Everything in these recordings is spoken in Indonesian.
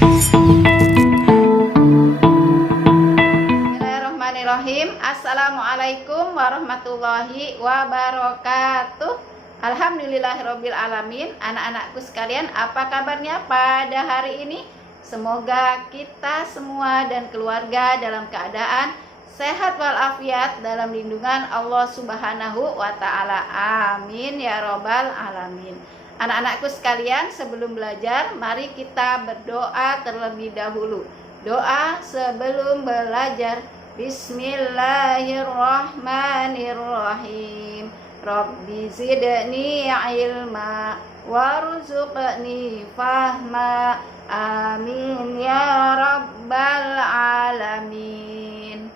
Bismillahirrahmanirrahim. Assalamualaikum warahmatullahi wabarakatuh. Alhamdulillahirabbil alamin. Anak-anakku sekalian, apa kabarnya pada hari ini? Semoga kita semua dan keluarga dalam keadaan sehat walafiat dalam lindungan Allah Subhanahu wa taala. Amin ya robbal alamin. Anak-anakku sekalian, sebelum belajar, mari kita berdoa terlebih dahulu. Doa sebelum belajar. Bismillahirrahmanirrahim. Rabbi zidni ilma warzuqni fahma. Amin ya rabbal alamin.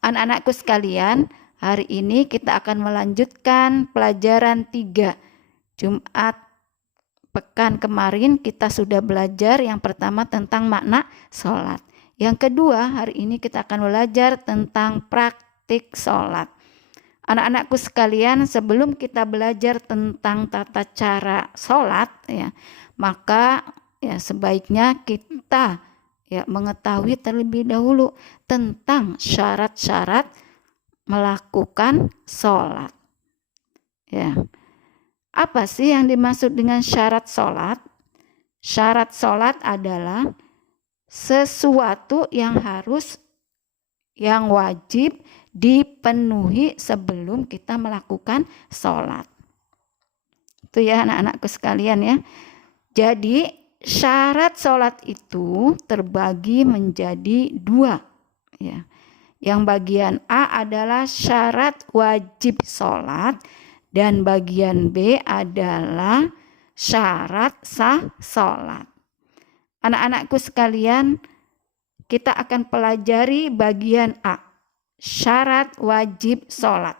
Anak-anakku sekalian, hari ini kita akan melanjutkan pelajaran 3. Jumat pekan kemarin kita sudah belajar yang pertama tentang makna sholat. Yang kedua, hari ini kita akan belajar tentang praktik sholat. Anak-anakku sekalian, sebelum kita belajar tentang tata cara sholat, maka sebaiknya kita mengetahui terlebih dahulu tentang syarat-syarat melakukan sholat. Apa sih yang dimaksud dengan syarat sholat? Syarat sholat adalah sesuatu yang wajib dipenuhi sebelum kita melakukan sholat. Itu ya anak-anakku sekalian ya. Jadi syarat sholat itu terbagi menjadi 2. Yang bagian A adalah syarat wajib sholat dan bagian B adalah syarat sah sholat. Anak-anakku sekalian, kita akan pelajari bagian A, syarat wajib sholat.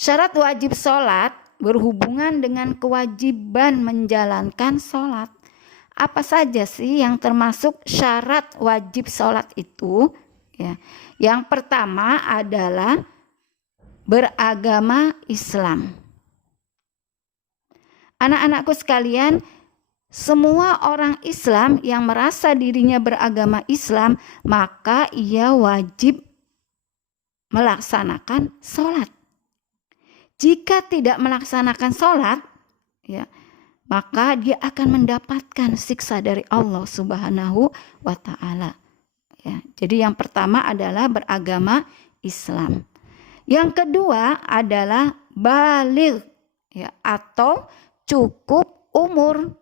Syarat wajib sholat berhubungan dengan kewajiban menjalankan sholat. Apa saja sih yang termasuk syarat wajib sholat itu? Yang pertama adalah beragama Islam. Anak-anakku sekalian, semua orang Islam yang merasa dirinya beragama Islam, maka ia wajib melaksanakan sholat. Jika tidak melaksanakan sholat, maka dia akan mendapatkan siksa dari Allah Subhanahu wa taala. Jadi yang pertama adalah beragama Islam. Yang kedua adalah baligh, atau cukup umur.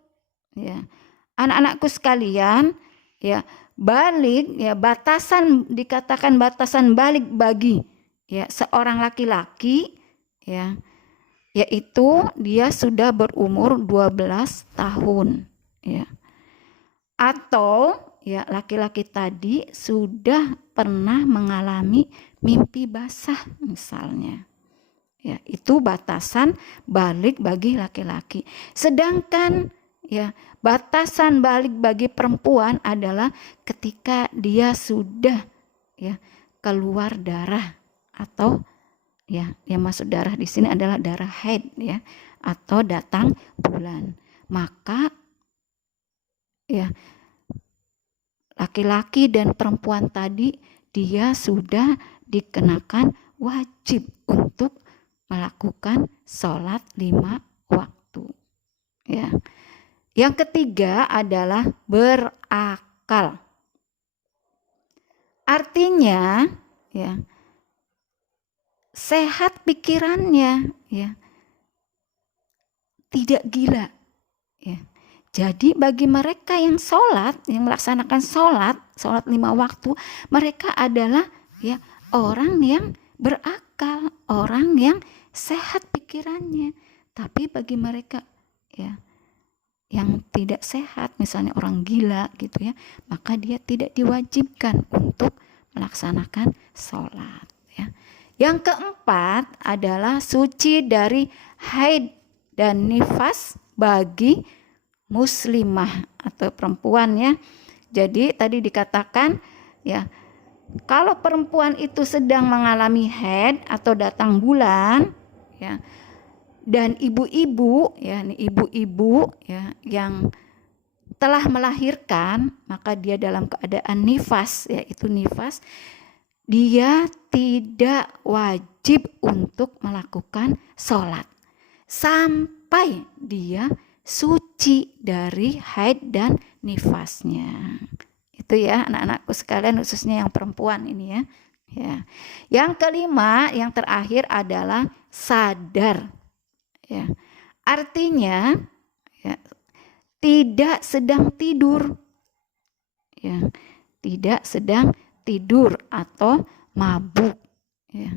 Anak-anakku sekalian, baligh, batasan, dikatakan batasan baligh bagi seorang laki-laki, yaitu dia sudah berumur 12 tahun. Atau laki-laki tadi sudah pernah mengalami mimpi basah misalnya. Itu batasan baligh bagi laki-laki. Sedangkan batasan baligh bagi perempuan adalah ketika dia sudah keluar darah, atau yang masuk darah di sini adalah darah haid atau datang bulan. Maka laki-laki dan perempuan tadi dia sudah dikenakan wajib untuk melakukan sholat 5 waktu. Yang ketiga adalah berakal. Artinya sehat pikirannya, tidak gila. Jadi bagi mereka yang sholat, yang melaksanakan sholat 5 waktu, mereka adalah orang yang berakal, orang yang sehat pikirannya. Tapi bagi mereka yang tidak sehat, misalnya orang gila gitu maka dia tidak diwajibkan untuk melaksanakan sholat. Yang keempat adalah suci dari haid dan nifas bagi muslimah atau perempuan. Jadi tadi dikatakan kalau perempuan itu sedang mengalami haid atau datang bulan, Dan ibu-ibu ya, ibu-ibu ya yang telah melahirkan, maka dia dalam keadaan nifas, yaitu nifas, dia tidak wajib untuk melakukan sholat sampai dia suci dari haid dan nifasnya. Itu ya anak-anakku sekalian, khususnya yang perempuan ini ya. Ya. Yang kelima, yang terakhir adalah sadar. Ya. Artinya ya, tidak sedang tidur. Ya. Tidak sedang tidur atau mabuk. Ya.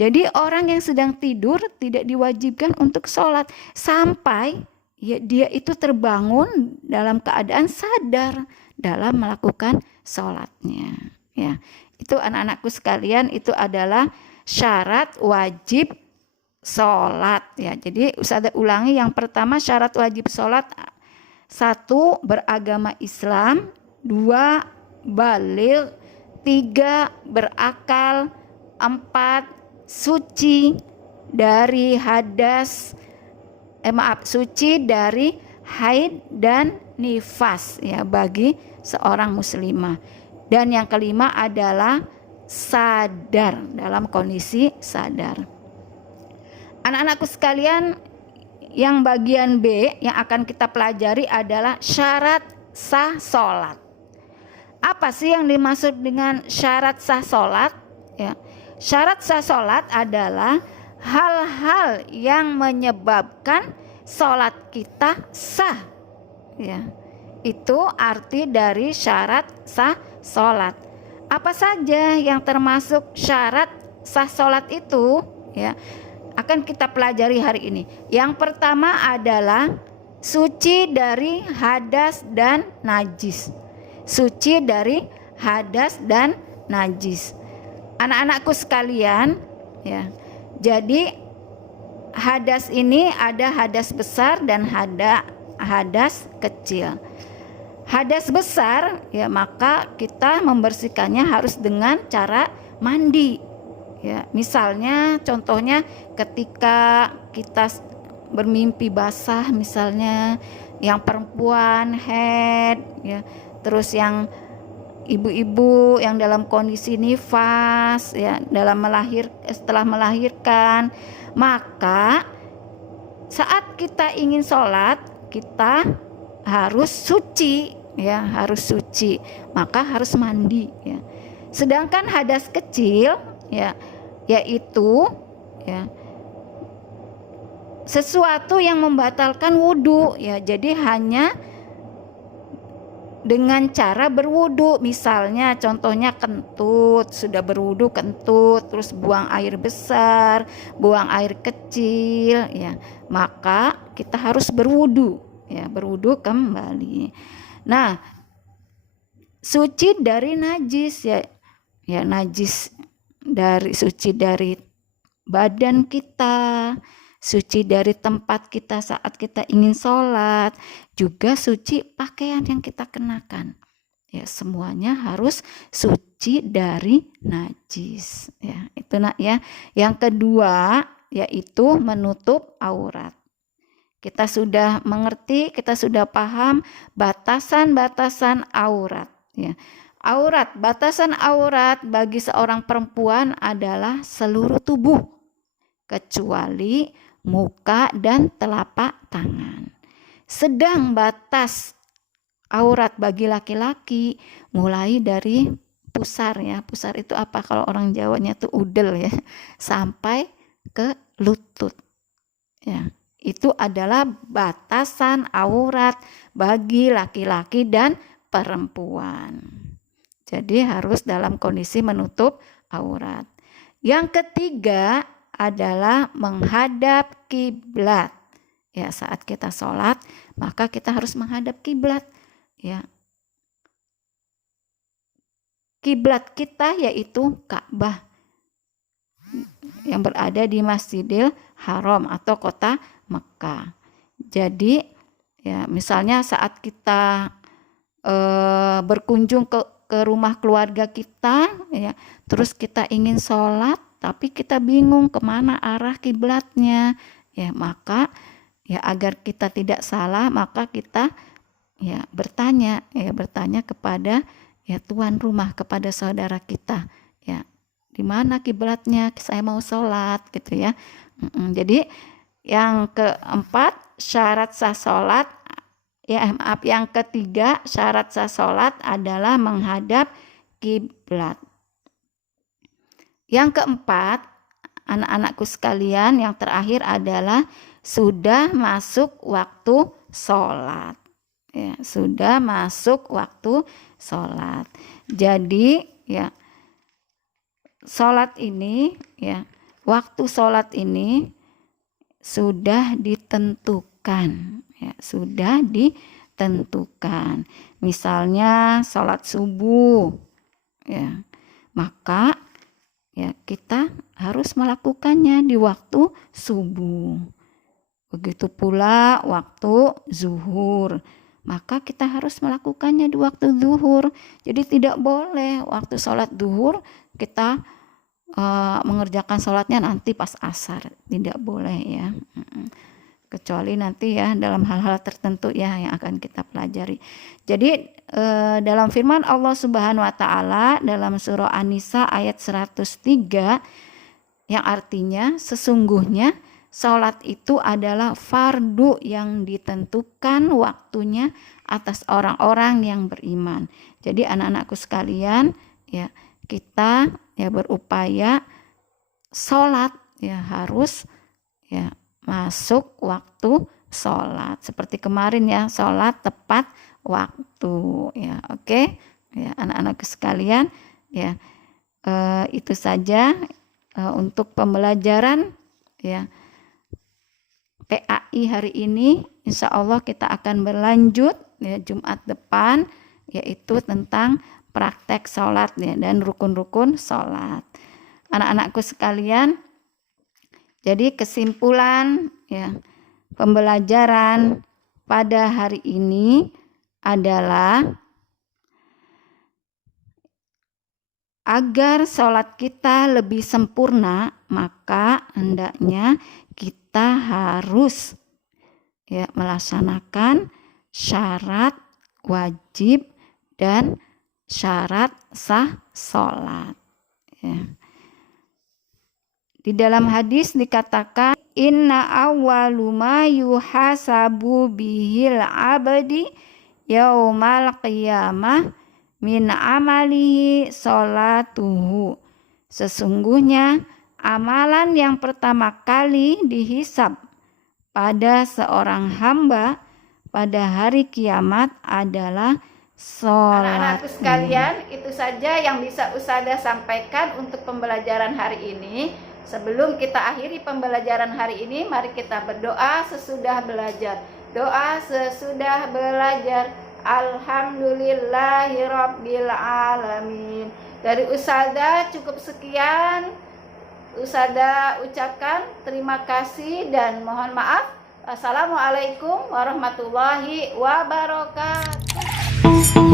Jadi orang yang sedang tidur tidak diwajibkan untuk sholat sampai ya, dia itu terbangun dalam keadaan sadar dalam melakukan sholatnya. Ya. Itu anak-anakku sekalian, itu adalah syarat wajib sholat ya. Jadi Ustazah ulangi, yang pertama syarat wajib sholat: 1. Beragama Islam, 2. Baligh, 3. Berakal, 4. Suci dari hadas, suci dari haid dan nifas ya bagi seorang muslimah. Dan yang kelima adalah sadar, dalam kondisi sadar. Anak-anakku sekalian, yang bagian B yang akan kita pelajari adalah syarat sah sholat. Apa sih yang dimaksud dengan syarat sah sholat? Ya, syarat sah sholat adalah hal-hal yang menyebabkan sholat kita sah. Ya, itu arti dari syarat sah sholat. Apa saja yang termasuk syarat sah sholat itu? Ya, akan kita pelajari hari ini. Yang pertama adalah suci dari hadas dan najis. Suci dari hadas dan najis. Anak-anakku sekalian, ya. Jadi hadas ini ada hadas besar dan hadas kecil. Hadas besar ya, maka kita membersihkannya harus dengan cara mandi. Ya, misalnya contohnya ketika kita bermimpi basah, misalnya yang perempuan haid ya, terus yang ibu-ibu yang dalam kondisi nifas ya, setelah melahirkan, maka saat kita ingin sholat kita harus suci ya, harus suci, maka harus mandi ya. Sedangkan hadas kecil ya, yaitu ya sesuatu yang membatalkan wudhu ya, jadi hanya dengan cara berwudhu, misalnya contohnya kentut, sudah berwudhu kentut terus buang air besar, buang air kecil ya, maka kita harus berwudhu ya, berwudhu kembali. Nah, suci dari najis ya, ya najis dari suci dari badan kita, suci dari tempat kita saat kita ingin sholat, juga suci pakaian yang kita kenakan. Ya, semuanya harus suci dari najis. Ya, itu nak ya. Yang kedua yaitu menutup aurat. Kita sudah mengerti, kita sudah paham batasan-batasan aurat. Ya. Aurat, batasan aurat bagi seorang perempuan adalah seluruh tubuh, kecuali muka dan telapak tangan. Sedang batas aurat bagi laki-laki mulai dari pusar ya. Pusar itu apa kalau orang Jawanya tuh udel ya, sampai ke lutut. Ya, itu adalah batasan aurat bagi laki-laki dan perempuan. Jadi harus dalam kondisi menutup aurat. Yang ketiga adalah menghadap kiblat. Ya, saat kita sholat maka kita harus menghadap kiblat. Ya, kiblat kita yaitu Ka'bah yang berada di Masjidil Haram atau kota Mekah. Jadi ya, misalnya saat kita berkunjung ke rumah keluarga kita ya, terus kita ingin sholat tapi kita bingung kemana arah kiblatnya Ya, maka ya agar kita tidak salah, maka kita ya bertanya kepada ya tuan rumah, kepada saudara kita, ya di mana kiblatnya, saya mau sholat gitu ya. Jadi yang keempat syarat sah sholat, yang ketiga syarat sah sholat adalah menghadap kiblat. Yang keempat, anak-anakku sekalian, yang terakhir adalah sudah masuk waktu sholat. Ya, sudah masuk waktu sholat. Jadi ya sholat ini ya, waktu sholat ini sudah ditentukan, ya, sudah ditentukan. Misalnya sholat subuh, ya, maka ya kita harus melakukannya di waktu subuh. Begitu pula waktu zuhur, maka kita harus melakukannya di waktu zuhur. Jadi tidak boleh waktu sholat zuhur kita mengerjakan sholatnya nanti pas asar, tidak boleh ya. Kecuali nanti ya dalam hal-hal tertentu ya yang akan kita pelajari. Jadi dalam firman Allah Subhanahu wa taala dalam surah An-Nisa ayat 103 yang artinya sesungguhnya sholat itu adalah fardu yang ditentukan waktunya atas orang-orang yang beriman. Jadi anak-anakku sekalian ya, kita ya berupaya sholat ya harus ya masuk waktu sholat seperti kemarin ya, sholat tepat waktu ya. Oke ya anak-anakku sekalian ya, itu saja untuk pembelajaran ya PAI hari ini. Insya Allah kita akan berlanjut ya Jumat depan, yaitu tentang praktek sholat ya, dan rukun-rukun sholat. Anak-anakku sekalian, jadi kesimpulan ya pembelajaran pada hari ini adalah agar sholat kita lebih sempurna, maka hendaknya kita harus ya melaksanakan syarat wajib dan syarat sah sholat. Ya. Di dalam hadis dikatakan inna awwalu ma yuhasabu bihil abdi yaumal qiyamah min amalihi sholatuhu. Sesungguhnya amalan yang pertama kali dihisab pada seorang hamba pada hari kiamat adalah sholat. Anak-anakku sekalian, itu saja yang bisa Ustazah sampaikan untuk pembelajaran hari ini. Sebelum kita akhiri pembelajaran hari ini, mari kita berdoa sesudah belajar. Doa sesudah belajar. Alhamdulillahirabbil alamin. Dari Ustazah cukup sekian. Ustazah ucapkan terima kasih dan mohon maaf. Assalamualaikum warahmatullahi wabarakatuh.